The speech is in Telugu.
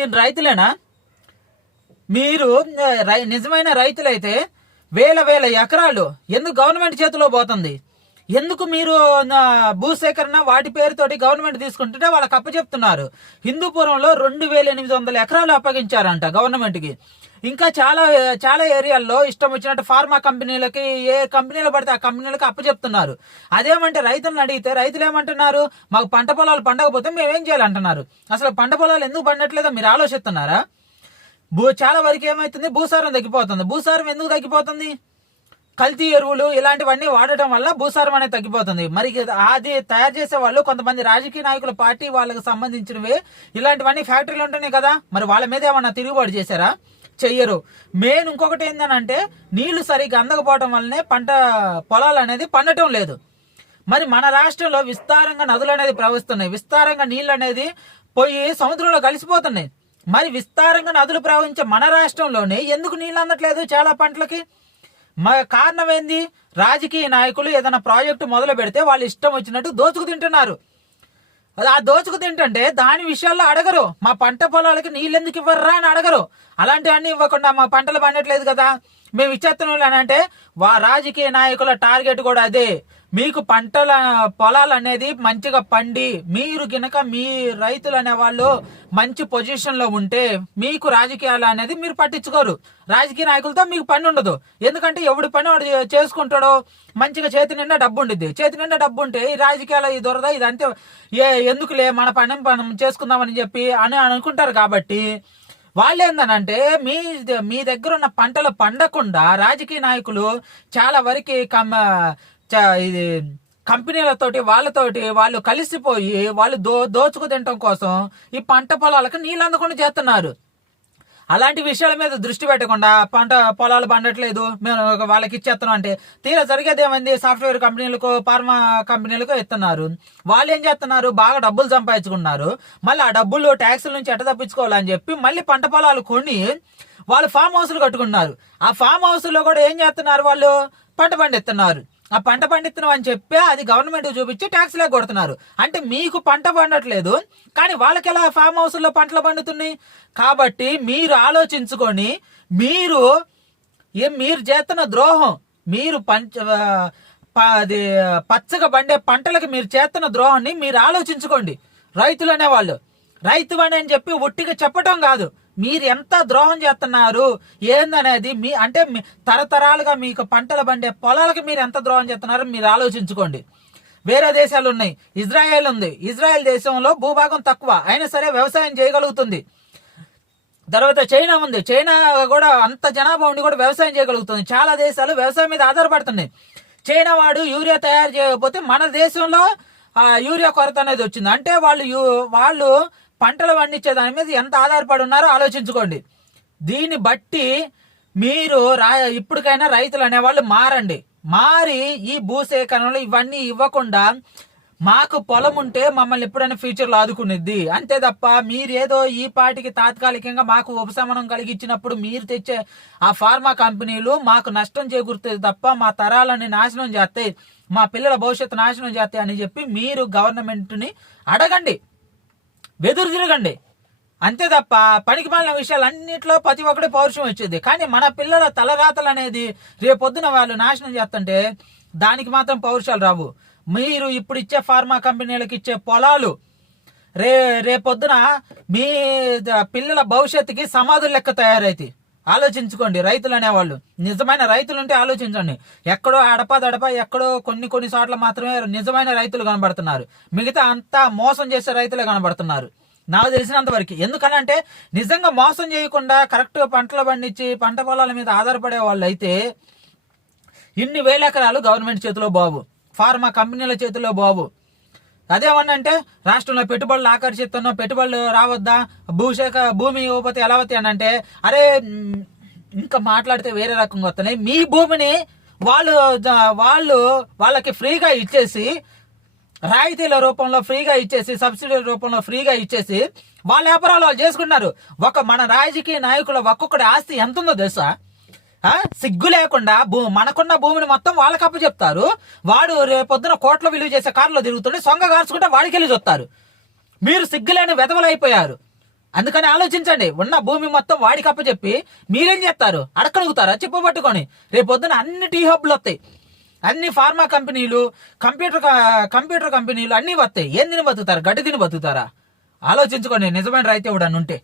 మీరు రైతులేనా? మీరు నిజమైన రైతులైతే వేల ఎకరాలు ఎందుకు గవర్నమెంట్ చేతిలో పోతుంది? ఎందుకు మీరు భూసేకరణ వాటి పేరుతోటి గవర్నమెంట్ తీసుకుంటుంటే వాళ్ళకి అప్పచెప్తున్నారు? హిందూపురంలో 2800 ఎకరాలు అప్పగించారంట గవర్నమెంట్కి. ఇంకా చాలా చాలా ఏరియాల్లో ఇష్టం వచ్చినట్టు ఫార్మా కంపెనీలకి, ఏ కంపెనీలు పడితే ఆ కంపెనీలకి అప్పచెప్తున్నారు. అదేమంటే రైతులను అడిగితే రైతులు ఏమంటున్నారు? మాకు పంట పొలాలు పండకపోతే మేమేం చేయాలంటున్నారు. అసలు పంట పొలాలు ఎందుకు పండట్లేదో మీరు ఆలోచిస్తున్నారా? చాలా వరకు ఏమవుతుంది, భూసారం తగ్గిపోతుంది. భూసారం ఎందుకు తగ్గిపోతుంది? కల్తీ ఎరువులు ఇలాంటివన్నీ వాడటం వల్ల భూసారం అనేది తగ్గిపోతుంది. మరి అది తయారు చేసే వాళ్ళు కొంతమంది రాజకీయ నాయకుల పార్టీ వాళ్ళకి సంబంధించినవి ఇలాంటివన్నీ ఫ్యాక్టరీలు ఉంటున్నాయి కదా, మరి వాళ్ళ మీద ఏమన్నా తిరుగుబాటు చేశారా? చెయ్యరు. మెయిన్ ఇంకొకటి ఏంటంటే నీళ్లు సరిగ్గా అందకపోవడం వల్లనే పంట పొలాలు అనేది పండటం లేదు. మరి మన రాష్ట్రంలో విస్తారంగా నదులు అనేది ప్రవహిస్తున్నాయి, విస్తారంగా నీళ్లు అనేది పోయి సముద్రంలో కలిసిపోతున్నాయి. మరి విస్తారంగా నదులు ప్రవహించే మన రాష్ట్రంలోనే ఎందుకు నీళ్ళు అందట్లేదు చాలా పంటలకి? కారణం ఏంది? రాజకీయ నాయకులు ఏదైనా ప్రాజెక్టు మొదలు పెడితే వాళ్ళు ఇష్టం వచ్చినట్టు దోచుకు తింటున్నారు. ఆ దోచుకు తింటుంటే దాని విషయాల్లో అడగరు. మా పంట పొలాలకి నీళ్ళు ఎందుకు ఇవ్వర్రా అని అడగరు. అలాంటివన్నీ ఇవ్వకుండా మా పంటలు పండట్లేదు కదా మేము ఇచ్చేస్తున్నాం అని అంటే రాజకీయ నాయకుల టార్గెట్ కూడా అదే. మీకు పంటల పొలాలు అనేది మంచిగా పండి మీరు గినక మీ రైతులు అనే వాళ్ళు మంచి పొజిషన్ లో ఉంటే మీకు రాజకీయాలు అనేది మీరు పట్టించుకోరు. రాజకీయ నాయకులతో మీకు పని ఉండదు. ఎందుకంటే ఎవడి పని వాడు చేసుకుంటాడో, మంచిగా చేతి నిండా డబ్బు ఉండిద్ది. చేతి నిండా డబ్బు ఉంటే ఈ రాజకీయాలు ఈ దొరద ఇదంతే ఎందుకులే మన పని చేసుకుందామని చెప్పి అని అనుకుంటారు. కాబట్టి వాళ్ళు ఏందనంటే మీ దగ్గర ఉన్న పంటలు పండకుండా రాజకీయ నాయకులు చాలా వరకు ఇది కంపెనీలతోటి వాళ్ళు కలిసిపోయి వాళ్ళు దోచుకు తినటం కోసం ఈ పంట పొలాలకు నీళ్ళు అందకుండా చేస్తున్నారు. అలాంటి విషయాల మీద దృష్టి పెట్టకుండా పంట పొలాలు పండట్లేదు మేము వాళ్ళకి ఇచ్చేస్తున్నాం అంటే తీరా జరిగేది ఏమైంది? సాఫ్ట్వేర్ కంపెనీలకు, ఫార్మా కంపెనీలకు ఇస్తున్నారు. వాళ్ళు ఏం చేస్తున్నారు? బాగా డబ్బులు సంపాదించుకున్నారు. మళ్ళీ ఆ డబ్బులు ట్యాక్సుల నుంచి ఎట్ట తప్పించుకోవాలని చెప్పి మళ్ళీ పంట పొలాలు కొని వాళ్ళు ఫామ్ హౌస్లు కట్టుకున్నారు. ఆ ఫామ్ హౌస్ లో కూడా ఏం చేస్తున్నారు? వాళ్ళు పంట పండిస్తున్నారు. ఆ పంట పండిస్తున్నాం అని చెప్పి అది గవర్నమెంట్ చూపించి ట్యాక్స్లే కొడుతున్నారు. అంటే మీకు పంట పండట్లేదు, కానీ వాళ్ళకి ఎలా ఫామ్ హౌస్ లో పంటలు పండుతున్నాయి? కాబట్టి మీరు ఆలోచించుకొని మీరు చేస్తున్న ద్రోహం, మీరు పచ్చగా పండే పంటలకు మీరు చేస్తున్న ద్రోహాన్ని మీరు ఆలోచించుకోండి. రైతులు అనేవాళ్ళు రైతు అని చెప్పి ఒట్టిగా చెప్పటం కాదు, మీరు ఎంత ద్రోహం చేస్తున్నారు ఏందనేది అంటే తరతరాలుగా మీకు పంటలు పండే పొలాలకు మీరు ఎంత ద్రోహం చేస్తున్నారో మీరు ఆలోచించుకోండి. వేరే దేశాలు ఉన్నాయి, ఇజ్రాయెల్ ఉంది. ఇజ్రాయెల్ దేశంలో భూభాగం తక్కువ అయినా సరే వ్యవసాయం చేయగలుగుతుంది. తర్వాత చైనా ఉంది, చైనా కూడా అంత జనాభా ఉండి కూడా వ్యవసాయం చేయగలుగుతుంది. చాలా దేశాలు వ్యవసాయం మీద ఆధారపడుతున్నాయి. చైనా వాడు యూరియా తయారు చేయకపోతే మన దేశంలో యూరియా కొరత అనేది వచ్చింది. అంటే వాళ్ళు పంటలు పండించే దాని మీద ఎంత ఆధారపడి ఉన్నారో ఆలోచించుకోండి. దీన్ని బట్టి మీరు ఇప్పటికైనా రైతులు అనేవాళ్ళు మారి ఈ భూసేకరణలు ఇవన్నీ ఇవ్వకుండా మాకు పొలం ఉంటే మమ్మల్ని ఎప్పుడైనా ఫ్యూచర్లో ఆదుకునేది అంతే తప్ప మీరేదో ఈ పాటికి తాత్కాలికంగా మాకు ఉపశమనం కలిగించినప్పుడు మీరు తెచ్చే ఆ ఫార్మా కంపెనీలు మాకు నష్టం చేకూరుతుంది తప్ప మా తరాలని నాశనం చేస్తాయి, మా పిల్లల భవిష్యత్తు నాశనం చేస్తాయి అని చెప్పి మీరు గవర్నమెంట్ని అడగండి, బెదురు తిరగండి. అంతే తప్ప పనికి మాలిన విషయాలు అన్నింటిలో ప్రతి ఒక్కటి పౌరుషం వచ్చేది. కానీ మన పిల్లల తలరాతలు అనేది రేపొద్దున వాళ్ళు నాశనం చేస్తుంటే దానికి మాత్రం పౌరుషాలు రావు. మీరు ఇప్పుడు ఇచ్చే ఫార్మా కంపెనీలకు ఇచ్చే పొలాలు రేపొద్దున మీ పిల్లల భవిష్యత్తుకి సమాధులు లెక్క తయారైతాయి. ఆలోచించుకోండి. రైతులు అనేవాళ్ళు నిజమైన రైతులు ఉంటే ఆలోచించండి. ఎక్కడో అడపదడప ఎక్కడో కొన్ని చోట్ల మాత్రమే నిజమైన రైతులు కనబడుతున్నారు, మిగతా అంతా మోసం చేసే రైతులే కనబడుతున్నారు నాకు తెలిసినంత వరకు. ఎందుకనంటే నిజంగా మోసం చేయకుండా కరెక్ట్గా పంటలు పండించి పంట పొలాల మీద ఆధారపడే వాళ్ళు అయితే ఇన్ని వేల ఎకరాలు గవర్నమెంట్ చేతిలో బాబు, ఫార్మా కంపెనీల చేతిలో బాబు. అదేమన్నంటే రాష్ట్రంలో పెట్టుబడులు ఆకర్షిస్తున్నాం, పెట్టుబడులు రావద్దా, భూమి ఇవ్వకపోతే ఎలా వస్తాయి అని అంటే అరే ఇంకా మాట్లాడితే వేరే రకంగా వస్తున్నాయి. మీ భూమిని వాళ్ళకి ఫ్రీగా ఇచ్చేసి, రాయితీల రూపంలో ఫ్రీగా ఇచ్చేసి, సబ్సిడీల రూపంలో ఫ్రీగా ఇచ్చేసి వాళ్ళ వ్యాపారాలు వాళ్ళు చేసుకున్నారు. మన రాజకీయ నాయకుల ఒక్కొక్కటి ఆస్తి ఎంత ఉందో తెలుసా? సిగ్గు లేకుండా మనకున్న భూమిని మొత్తం వాళ్ళకి అప్పు చెప్తారు. వాడు రేపొద్దున కోట్ల విలువ చేసే కారులో తిరుగుతుంటే సొంగ కార్చుకుంటే వాడికి వెళ్ళి చూస్తారు. మీరు సిగ్గులేని వెధవలైపోయారు. అందుకని ఆలోచించండి. ఉన్న భూమి మొత్తం వాడికి అప్పచెప్పి మీరేం చేస్తారు? అడకనుగుతారా చెప్పబట్టుకొని? రేపొద్దున అన్ని టీ హబ్లు వస్తాయి, అన్ని ఫార్మా కంపెనీలు, కంప్యూటర్ కంపెనీలు అన్నీ వస్తాయి. ఏం తిని బతుకుతారు? గడ్డి తిని బతుకుతారా? ఆలోచించుకోండి నిజమైన రైతు ఎవడని ఉంటే.